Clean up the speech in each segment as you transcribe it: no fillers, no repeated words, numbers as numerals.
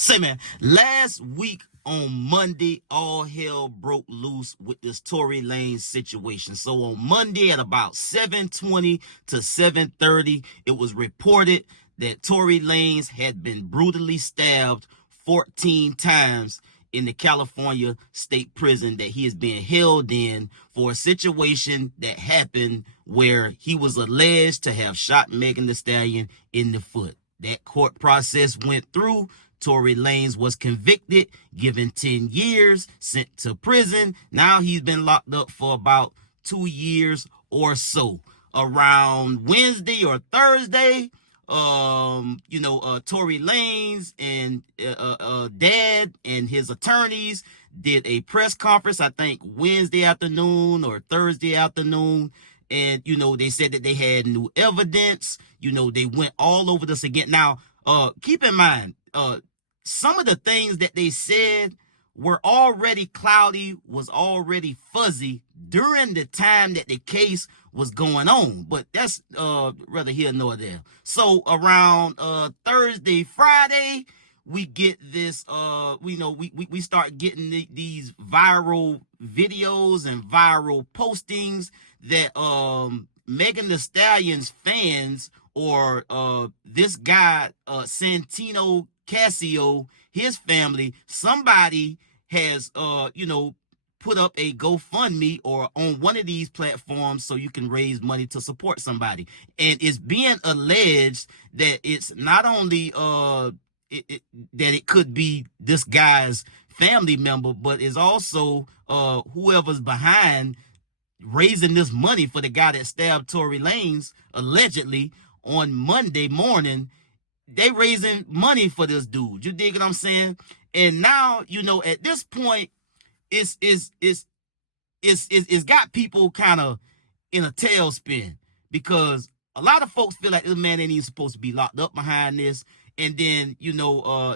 Say, man, last week on Monday, all hell broke loose with this Tory Lanez situation. So on Monday at about 7:20 to 7:30, it was reported that Tory Lanez had been brutally stabbed 14 times in the California state prison that he is being held in for a situation that happened where he was alleged to have shot Megan Thee Stallion in the foot. That court process went through. Tory Lanez was convicted, given 10 years, sent to prison. Now he's been locked up for about 2 years or so. Around Wednesday or Thursday, Tory Lanez and dad and his attorneys did a press conference, I think Wednesday afternoon or Thursday afternoon. And, they said that they had new evidence. They went all over this again. Now, keep in mind, some of the things that they said were already cloudy, was already fuzzy during the time that the case was going on. But that's rather here nor there. So around Thursday, Friday, we get this, we start getting these viral videos and viral postings that Megan Thee Stallion's fans or this guy, Santino Casio, his family, somebody has, put up a GoFundMe or on one of these platforms so you can raise money to support somebody. And it's being alleged that it's not only that it could be this guy's family member, but it's also whoever's behind raising this money for the guy that stabbed Tory Lanez allegedly on Monday morning. They raising money for this dude. You dig what I'm saying? And now, at this point, it's got people kind of in a tailspin, because a lot of folks feel like this man ain't even supposed to be locked up behind this. And then,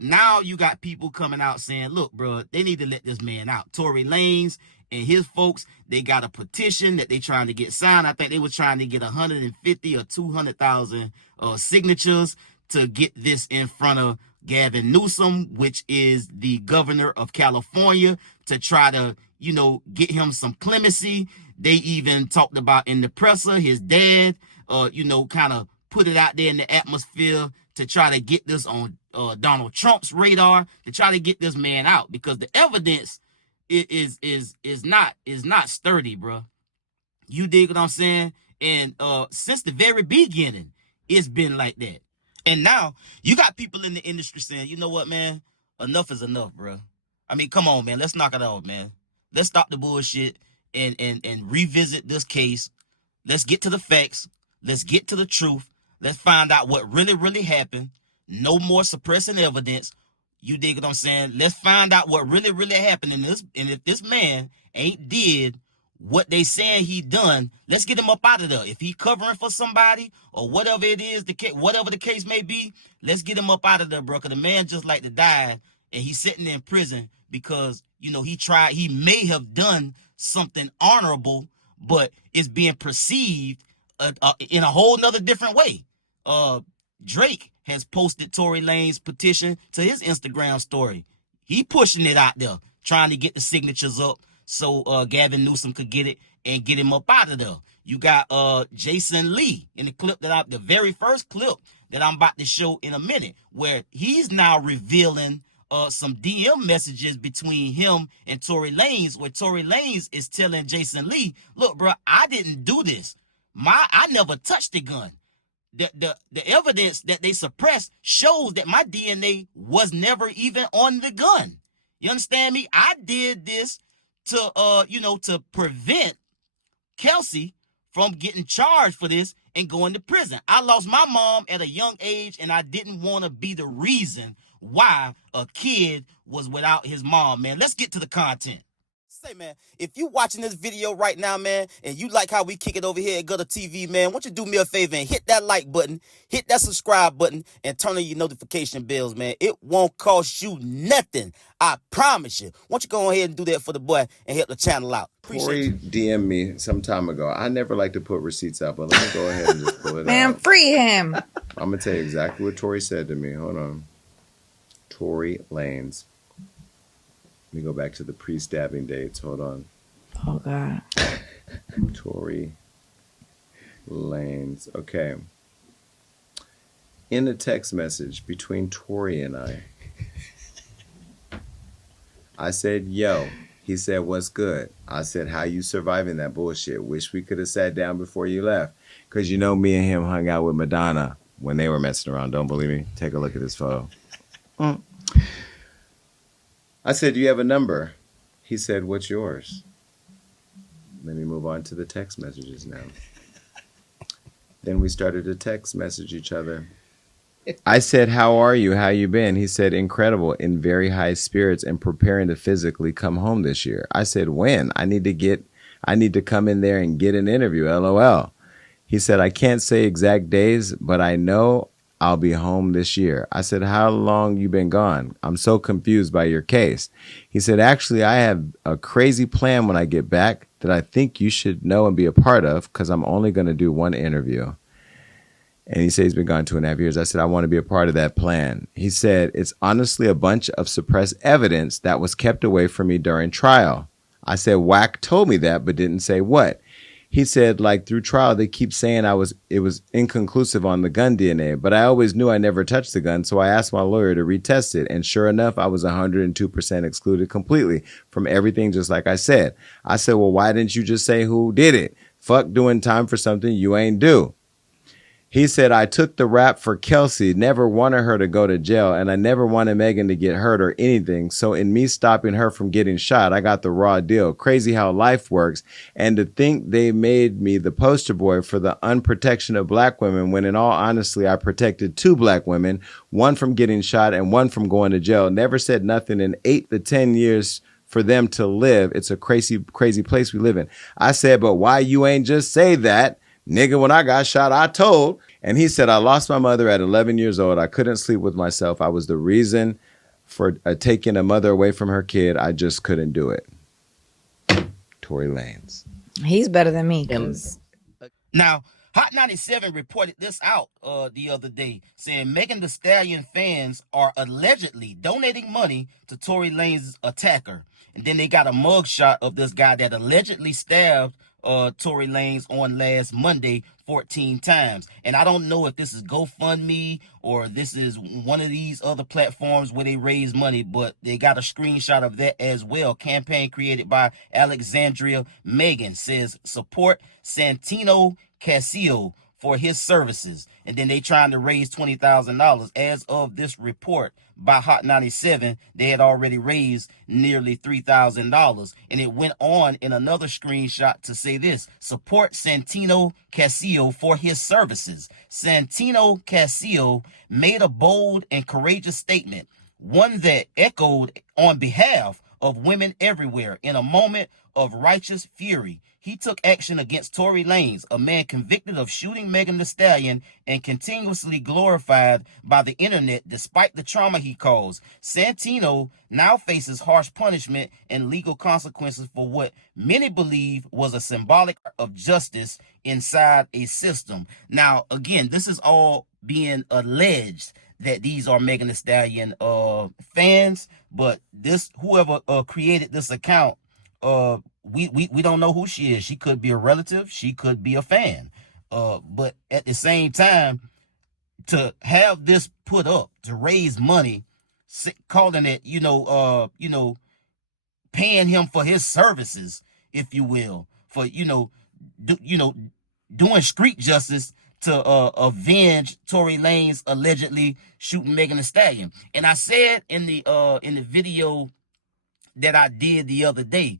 now you got people coming out saying, look, bro, they need to let this man out. Tory Lanez and his folks, they got a petition that they trying to get signed. I think they were trying to get 150 or 200,000 signatures to get this in front of Gavin Newsom, which is the governor of California, to try to, get him some clemency. They even talked about in the presser, his dad, kind of put it out there in the atmosphere to try to get this on Donald Trump's radar, to try to get this man out, because the evidence is not sturdy, bro. You dig what I'm saying? And since the very beginning, it's been like that. And now you got people in the industry saying, you know what, man? Enough is enough, bro. I mean, come on, man. Let's knock it off, man. Let's stop the bullshit and revisit this case. Let's get to the facts. Let's get to the truth. Let's find out what really, really happened. No more suppressing evidence. You dig what I'm saying? Let's find out what really, really happened in this. And if this man ain't did what they saying he done, let's get him up out of there. If he covering for somebody or whatever it is, whatever the case may be, let's get him up out of there, bro. Because the man just like to die, and he's sitting in prison because, he may have done something honorable, but it's being perceived in a whole nother different way. Drake has posted Tory Lanez's petition to his Instagram story. He pushing it out there, trying to get the signatures up so Gavin Newsom could get it and get him up out of there. You got Jason Lee in the very first clip that I'm about to show in a minute, where he's now revealing some DM messages between him and Tory Lanez, where Tory Lanez is telling Jason Lee, look, bro, I didn't do this. I never touched the gun. The evidence that they suppressed shows that my DNA was never even on the gun. You understand me? I did this to prevent Kelsey from getting charged for this and going to prison. I lost my mom at a young age, and I didn't want to be the reason why a kid was without his mom, man. Let's get to the content. Say, man, if you watching this video right now, man, and you like how we kick it over here at GuddaTV, man, why don't you do me a favor and hit that like button, hit that subscribe button, and turn on your notification bells, man. It won't cost you nothing. I promise you. Why don't you go ahead and do that for the boy and help the channel out? Tory DM'd me some time ago. I never like to put receipts out, but let me go ahead and just pull it out. Man, free him. I'm going to tell you exactly what Tory said to me. Hold on. Tory Lanez. Let me go back to the pre-stabbing dates. Hold on. Oh, God. Tory Lanez. Okay. In a text message between Tory and I said, yo. He said, what's good? I said, how you surviving that bullshit? Wish we could have sat down before you left. Because you know me and him hung out with Madonna when they were messing around. Don't believe me? Take a look at this photo. I said, do you have a number? He said, what's yours? Let me move on to the text messages now. Then we started to text message each other. I said, how are you? How you been? He said, incredible, in very high spirits and preparing to physically come home this year. I said, when? I need to come in there and get an interview, LOL. He said, I can't say exact days, but I know I'll be home this year. I said, how long you been gone? I'm so confused by your case. He said, actually, I have a crazy plan when I get back that I think you should know and be a part of because I'm only going to do one interview. And he said he's been gone 2.5 years. I said, I want to be a part of that plan. He said, it's honestly a bunch of suppressed evidence that was kept away from me during trial. I said, Wack told me that, but didn't say what. He said, like through trial, they keep saying it was inconclusive on the gun DNA, but I always knew I never touched the gun. So I asked my lawyer to retest it. And sure enough, I was 102% excluded completely from everything, just like I said. I said, well, why didn't you just say who did it? Fuck doing time for something you ain't do. He said, I took the rap for Kelsey, never wanted her to go to jail, and I never wanted Megan to get hurt or anything. So in me stopping her from getting shot, I got the raw deal. Crazy how life works. And to think they made me the poster boy for the unprotection of black women, when in all honesty, I protected 2 black women, one from getting shot and one from going to jail. Never said nothing in 8 to 10 years for them to live. It's a crazy, crazy place we live in. I said, but why you ain't just say that? Nigga, when I got shot, I told. And he said, I lost my mother at 11 years old. I couldn't sleep with myself. I was the reason for taking a mother away from her kid. I just couldn't do it. Tory Lanez. He's better than me. Now, Hot 97 reported this out the other day, saying Megan Thee Stallion fans are allegedly donating money to Tory Lanez's attacker. And then they got a mugshot of this guy that allegedly stabbed Tory Lanez on last Monday 14 times. And I don't know if this is GoFundMe or this is one of these other platforms where they raise money, but they got a screenshot of that as well. Campaign created by Alexandria Megan says support Santino Casio for his services. And then they trying to raise $20,000. As of this report by Hot 97, they had already raised nearly $3,000. And it went on in another screenshot to say this: support Santino Casio for his services. Santino Casio made a bold and courageous statement, one that echoed on behalf of women everywhere. In a moment of righteous fury, he took action against Tory Lanez, a man convicted of shooting Megan Thee Stallion and continuously glorified by the internet despite the trauma he caused. Santino now faces harsh punishment and legal consequences for what many believe was a symbolic of justice inside a system. Now, again, this is all being alleged that these are Megan Thee Stallion fans, but this whoever created this account, we don't know who she is. She could be a relative, she could be a fan. But at the same time, to have this put up to raise money, calling it, paying him for his services, if you will, for doing street justice to avenge Tory Lanez allegedly shooting Megan Thee Stallion. And I said in the video that I did the other day,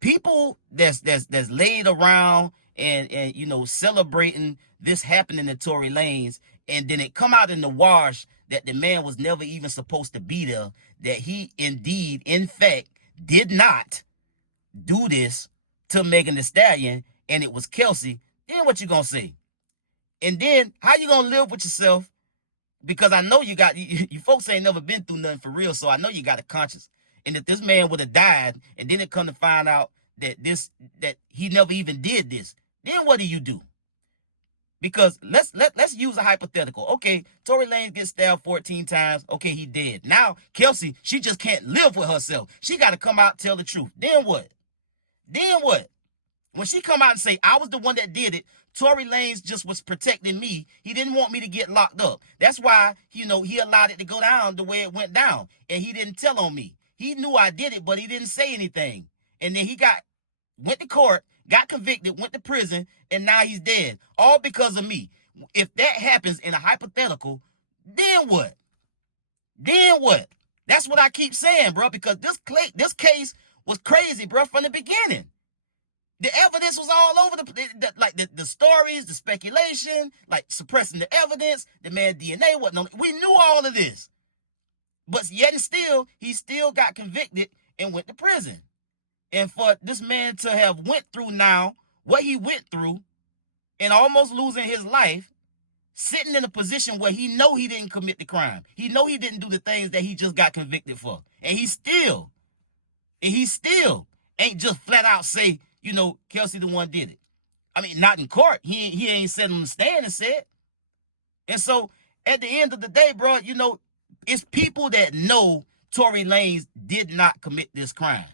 people that's laid around and celebrating this happening to Tory Lanez, and then it come out in the wash that the man was never even supposed to be there, that he indeed, in fact, did not do this to Megan Thee Stallion, and it was Kelsey. Then what you gonna say? And then how you gonna live with yourself? Because I know you folks ain't never been through nothing for real, so I know you got a conscience. And if this man would have died, and then it come to find out that he never even did this, then what do you do? Because let's use a hypothetical. Okay, Tory Lanez gets stabbed 14 times. Okay, he dead. Now Kelsey, she just can't live with herself. She got to come out and tell the truth. Then what? Then what? When she come out and say, I was the one that did it, Tory Lanez just was protecting me. He didn't want me to get locked up. That's why, he allowed it to go down the way it went down. And he didn't tell on me. He knew I did it, but he didn't say anything. And then he went to court, got convicted, went to prison, and now he's dead. All because of me. If that happens in a hypothetical, then what? Then what? That's what I keep saying, bro, because this case was crazy, bro, from the beginning. The evidence was all over the stories, the speculation, like suppressing the evidence, the man DNA, whatnot. We knew all of this. But yet and still, he still got convicted and went to prison. And for this man to have went through now what he went through and almost losing his life, sitting in a position where he know he didn't commit the crime. He know he didn't do the things that he just got convicted for. And he still ain't just flat out say, Kelsey the one did it. I mean, not in court. He ain't sitting on the stand and said. And so at the end of the day, bro, it's people that know Tory Lanez did not commit this crime.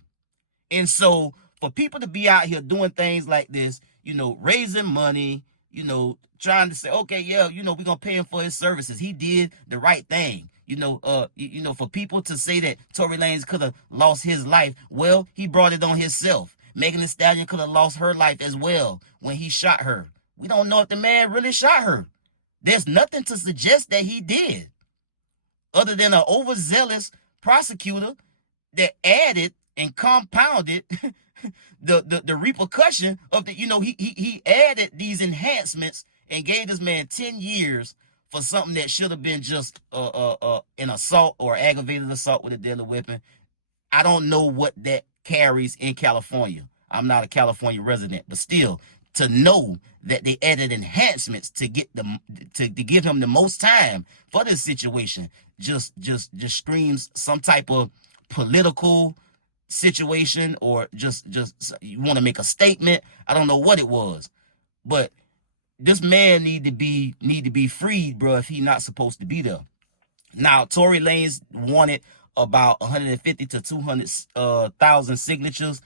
And so for people to be out here doing things like this, raising money, trying to say, okay, yeah, we're going to pay him for his services. He did the right thing. For people to say that Tory Lanez could have lost his life, well, he brought it on himself. Megan Thee Stallion could have lost her life as well when he shot her. We don't know if the man really shot her. There's nothing to suggest that he did, other than an overzealous prosecutor that added and compounded the repercussion of he added these enhancements and gave this man 10 years for something that should have been just an assault or aggravated assault with a deadly weapon. I don't know what that carries in California. I'm not a California resident, but still, to know that they added enhancements to get to give him the most time for this situation just screams some type of political situation, or just you want to make a statement. I don't know what it was, but this man need to be freed, bro, if he not supposed to be there. Now, Tory Lanez wanted about 150 to 200,000 signatures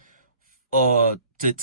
to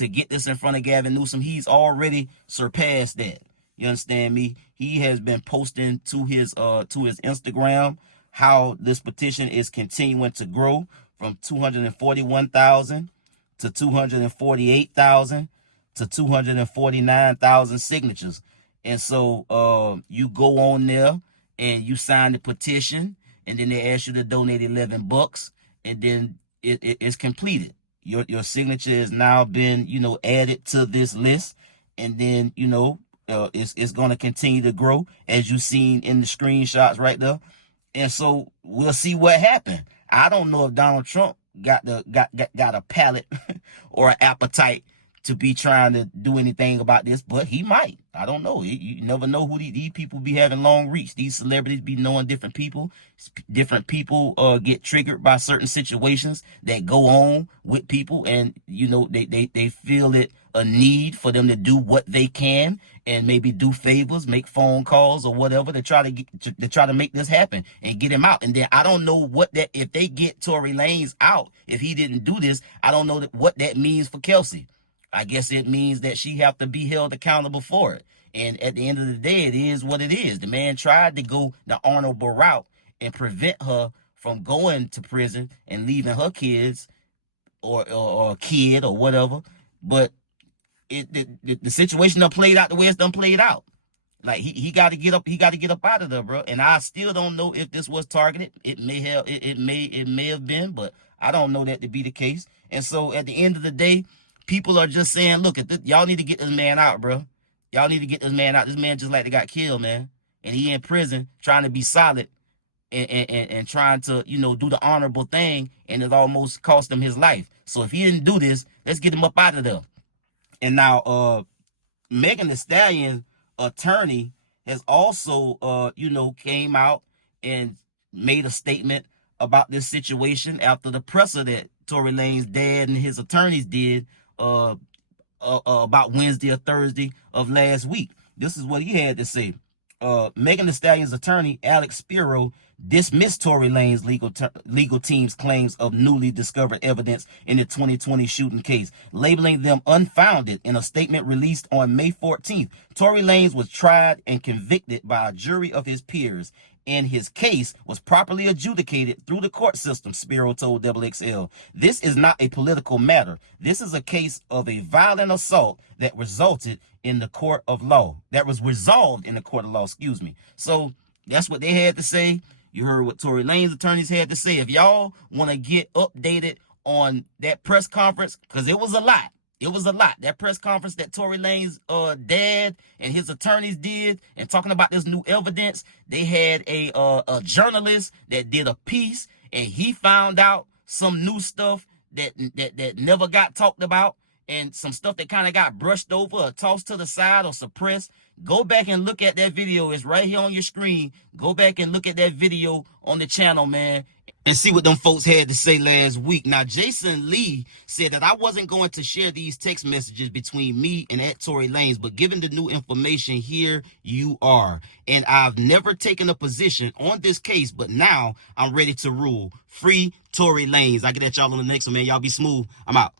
get this in front of Gavin Newsom. He's already surpassed that. You understand me? He has been posting to his Instagram how this petition is continuing to grow from 241,000 to 248,000 to 249,000 signatures. And so you go on there and you sign the petition, and then they ask you to donate $11, and then it's completed. Your signature has now been, added to this list, and then, it's going to continue to grow, as you've seen in the screenshots right there. And so we'll see what happened. I don't know if Donald Trump got a palate or an appetite to be trying to do anything about this, but he might. I don't know. You never know who these people be having long reach. These celebrities be knowing different people. Different people get triggered by certain situations that go on with people, and they feel it a need for them to do what they can and maybe do favors, make phone calls or whatever to try to make this happen and get him out. And then I don't know if they get Tory Lanez out, if he didn't do this, I don't know what that means for Kelsey. I guess it means that she have to be held accountable for it. And at the end of the day, it is what it is. The man tried to go the honorable route and prevent her from going to prison and leaving her kids or a kid or whatever. But the situation done played out the way it's done played out. Like he got to get up out of there, bro. And I still don't know if this was targeted. It may have been, but I don't know that to be the case. And so at the end of the day, people are just saying, look, y'all need to get this man out, bro. Y'all need to get this man out. This man just like they got killed, man. And he in prison trying to be solid and trying to, do the honorable thing, and it almost cost him his life. So if he didn't do this, let's get him up out of there. And now Megan Thee Stallion attorney has also came out and made a statement about this situation after the presser that Tory Lanez's dad and his attorneys did about Wednesday or Thursday of last week. This is what he had to say. Megan Thee Stallion's attorney, Alex Spiro, dismissed Tory Lanez legal team's claims of newly discovered evidence in the 2020 shooting case, labeling them unfounded. In a statement released on May 14th, Tory Lanez was tried and convicted by a jury of his peers, and his case was properly adjudicated through the court system, Spiro told XXL. This is not a political matter. This is a case of a violent assault that resulted in the court of law. That was resolved in the court of law, excuse me. So that's what they had to say. You heard what Tory Lanez attorneys had to say. If y'all want to get updated on that press conference, because it was a lot. It was a lot. That press conference that Tory Lanez dad and his attorneys did, and talking about this new evidence, they had a journalist that did a piece, and he found out some new stuff that never got talked about, and some stuff that kind of got brushed over or tossed to the side or suppressed. Go back and look at that video. It's right here on your screen. Go back and look at that video on the channel, man, and see what them folks had to say last week. Now, Jason Lee said that I wasn't going to share these text messages between me and Tory Lanez, but given the new information, here you are. And I've never taken a position on this case, but now I'm ready to rule. Free Tory Lanez. I get at y'all on the next one, man. Y'all be smooth. I'm out.